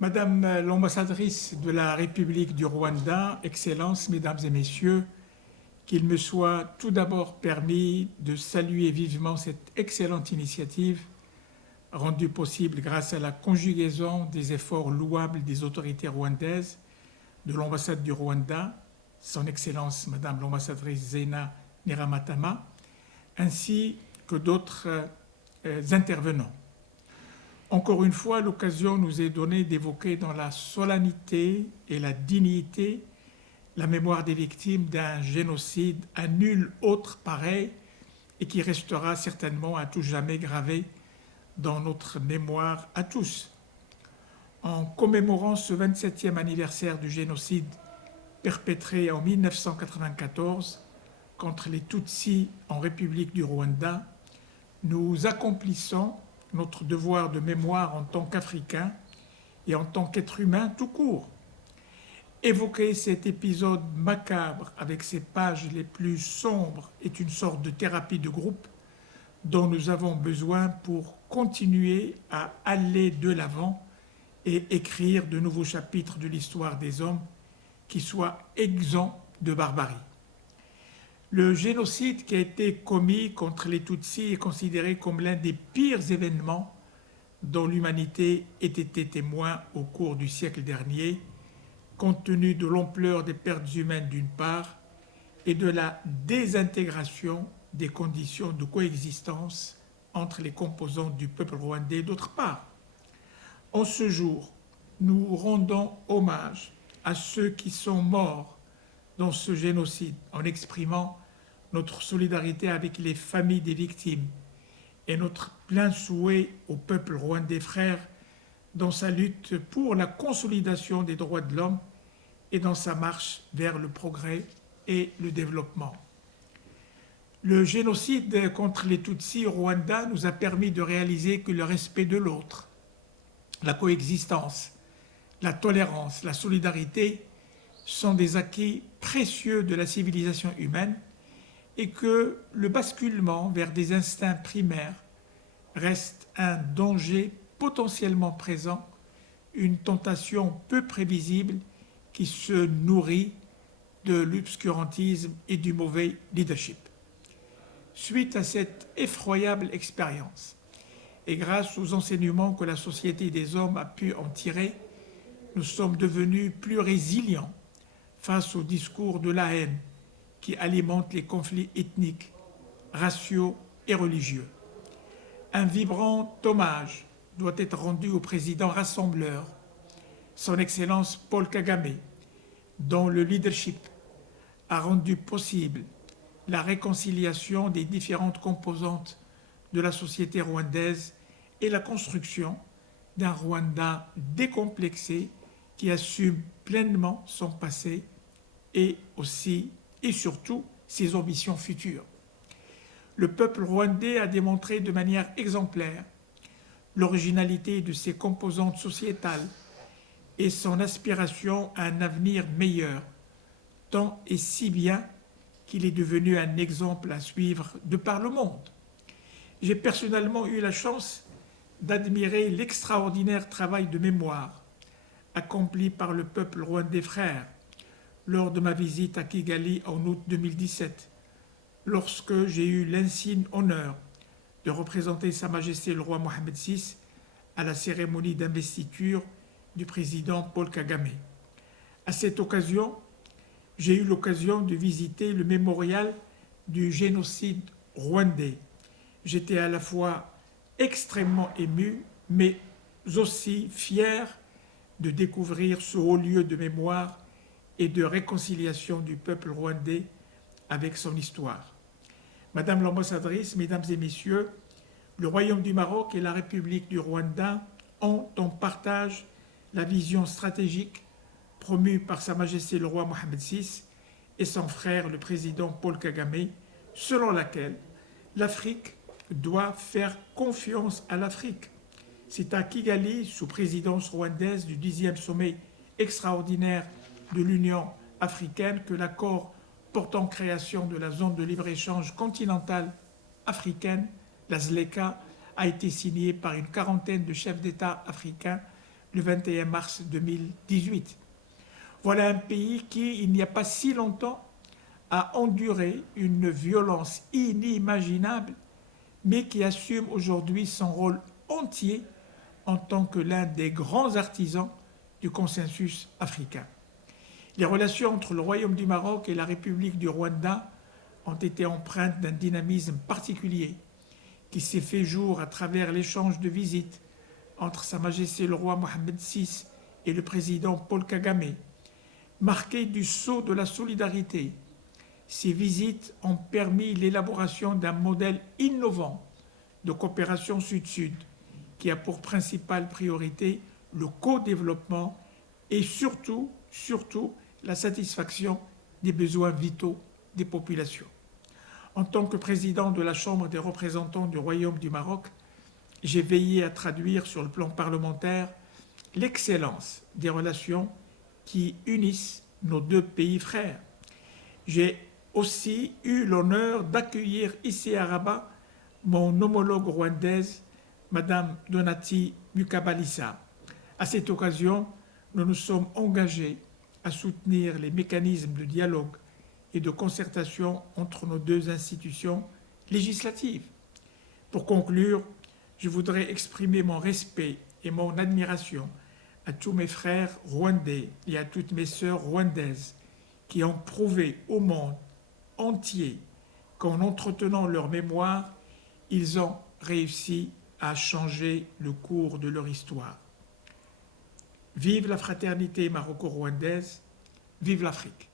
Madame l'ambassadrice de la République du Rwanda, Excellences, Mesdames et Messieurs, qu'il me soit tout d'abord permis de saluer vivement cette excellente initiative rendue possible grâce à la conjugaison des efforts louables des autorités rwandaises, de l'ambassade du Rwanda, Son Excellence Madame l'ambassadrice Zena Niramatama, ainsi que d'autres intervenants. Encore une fois, l'occasion nous est donnée d'évoquer dans la solennité et la dignité la mémoire des victimes d'un génocide à nul autre pareil et qui restera certainement à tout jamais gravé dans notre mémoire à tous. En commémorant ce 27e anniversaire du génocide perpétré en 1994 contre les Tutsis en République du Rwanda, nous accomplissons notre devoir de mémoire en tant qu'Africains et en tant qu'êtres humains tout court. Évoquer cet épisode macabre avec ses pages les plus sombres est une sorte de thérapie de groupe dont nous avons besoin pour continuer à aller de l'avant et écrire de nouveaux chapitres de l'histoire des hommes qui soient exempts de barbarie. Le génocide qui a été commis contre les Tutsis est considéré comme l'un des pires événements dont l'humanité ait été témoin au cours du siècle dernier, compte tenu de l'ampleur des pertes humaines d'une part et de la désintégration des conditions de coexistence entre les composantes du peuple rwandais d'autre part. En ce jour, nous rendons hommage à ceux qui sont morts dans ce génocide en exprimant notre solidarité avec les familles des victimes et notre plein souhait au peuple rwandais frère dans sa lutte pour la consolidation des droits de l'homme et dans sa marche vers le progrès et le développement. Le génocide contre les Tutsis au Rwanda nous a permis de réaliser que le respect de l'autre, la coexistence, la tolérance, la solidarité sont des acquis précieux de la civilisation humaine et que le basculement vers des instincts primaires reste un danger potentiellement présent, une tentation peu prévisible qui se nourrit de l'obscurantisme et du mauvais leadership. Suite à cette effroyable expérience, et grâce aux enseignements que la société des hommes a pu en tirer, nous sommes devenus plus résilients face au discours de la haine qui alimente les conflits ethniques, raciaux et religieux. Un vibrant hommage doit être rendu au président rassembleur, Son Excellence Paul Kagame, dont le leadership a rendu possible la réconciliation des différentes composantes de la société rwandaise et la construction d'un Rwanda décomplexé qui assume pleinement son passé et aussi et surtout ses ambitions futures. Le peuple rwandais a démontré de manière exemplaire l'originalité de ses composantes sociétales et son aspiration à un avenir meilleur, tant et si bien qu'il est devenu un exemple à suivre de par le monde. J'ai personnellement eu la chance d'admirer l'extraordinaire travail de mémoire accompli par le peuple rwandais frère lors de ma visite à Kigali en août 2017, lorsque j'ai eu l'insigne honneur de représenter Sa Majesté le roi Mohamed VI à la cérémonie d'investiture du président Paul Kagame. À cette occasion, j'ai eu l'occasion de visiter le mémorial du génocide rwandais. J'étais à la fois extrêmement ému, mais aussi fier de découvrir ce haut lieu de mémoire et de réconciliation du peuple rwandais avec son histoire. Madame l'ambassadrice, Mesdames et Messieurs, le Royaume du Maroc et la République du Rwanda ont en partage la vision stratégique promue par Sa Majesté le roi Mohamed VI et son frère le président Paul Kagame, selon laquelle l'Afrique doit faire confiance à l'Afrique. C'est à Kigali, sous présidence rwandaise du 10e sommet extraordinaire de l'Union africaine, que l'accord portant création de la zone de libre-échange continentale africaine, la ZLECA, a été signé par une quarantaine de chefs d'État africains le 21 mars 2018. Voilà un pays qui, il n'y a pas si longtemps, a enduré une violence inimaginable, mais qui assume aujourd'hui son rôle entier en tant que l'un des grands artisans du consensus africain. Les relations entre le Royaume du Maroc et la République du Rwanda ont été empreintes d'un dynamisme particulier qui s'est fait jour à travers l'échange de visites entre Sa Majesté le roi Mohamed VI et le président Paul Kagame, marqué du sceau de la solidarité. Ces visites ont permis l'élaboration d'un modèle innovant de coopération sud-sud qui a pour principale priorité le co-développement et surtout la satisfaction des besoins vitaux des populations. En tant que président de la Chambre des représentants du Royaume du Maroc, j'ai veillé à traduire sur le plan parlementaire l'excellence des relations qui unissent nos deux pays frères. J'ai aussi eu l'honneur d'accueillir ici à Rabat mon homologue rwandaise, Madame Donati Mukabalisa. À cette occasion, nous nous sommes engagés à soutenir les mécanismes de dialogue et de concertation entre nos deux institutions législatives. Pour conclure, je voudrais exprimer mon respect et mon admiration à tous mes frères rwandais et à toutes mes sœurs rwandaises qui ont prouvé au monde entier qu'en entretenant leur mémoire, ils ont réussi à changer le cours de leur histoire. Vive la fraternité maroco-rwandaise, vive l'Afrique.